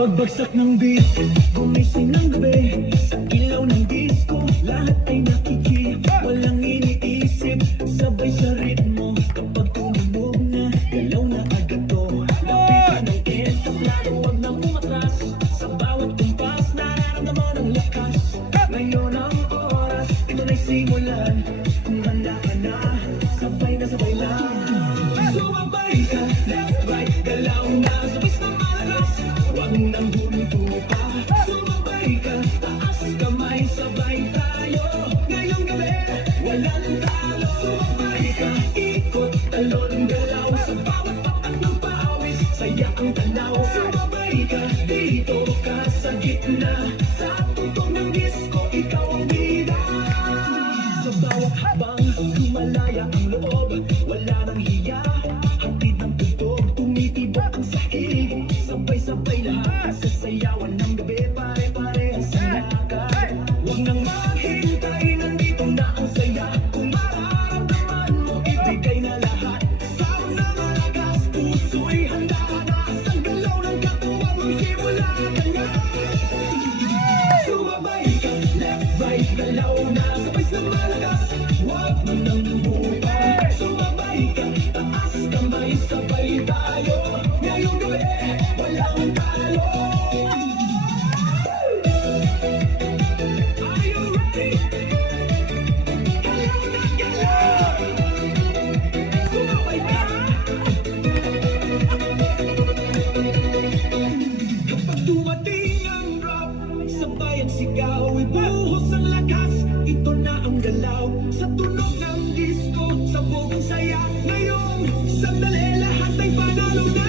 Pagbagsak ng beat, gumising ng gabi. Sa ilaw ng disco, lahat ay nakikip. Walang iniisip, sabay sa ritmo. Kapag tumunog na, galaw na agad to. Lapitan ng entok, lalo wag nang umatras. Sa bawat kumpas, nararamdaman ang lakas. Ngayon ang oras, ito na'y simulan. Kung handa ka na, sabay na sabay lang. Sumabay ka, left, right, galaw na. Sabay sa malakas, wag nang huminto pa. Sumabay ka, taas kamay, sabay tayo. Ngayong gabi, walang talo. Sumabay ka, ikot, talon, galaw. Sa bawat patak ng pawis, saya ang tanaw. Sumabay ka, dito ka sa gitna. Sa tugtog ng disco, ikaw ang bida. Sa bawat habang, lumalaya ang loob. Wala nang hiya, hatid ng tugtog. Tumitibok ang saig, sabay-sabay lahat. Sasayawan ng gabi, pare-pare sa lakad. Huwag nang maghintay, nandito na ang saya. Kung mararamdaman mo, ibigay na lahat. Sound na malakas, puso'y handa na. Sa galaw ng katawan, magsimula ka na. Sumabay ka, left, right, galaw na. Sabay sa malakas, huwag mo nang bumaba. Sumabay ka, taas kamay, sabay tayo. Ngayong gabi, walang talo. Are you ready? Galaw na galaw! Sumabay ka! Kapag dumating ang rock, sabay ang sigaw, ibuhos ang lakas. Ito na ang galaw, sa tunog ng disco, sabog ang saya. Ngayon, sandali, lahat ay panalo na.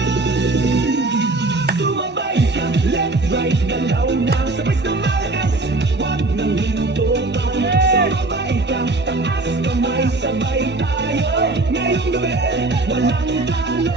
Sumabay ka, left, right, galaw na. Sabay sa malakas, wag nang hinto pa. Sumabay ka, taas kamay, sabay tayo. Ngayong gabi, walang talo.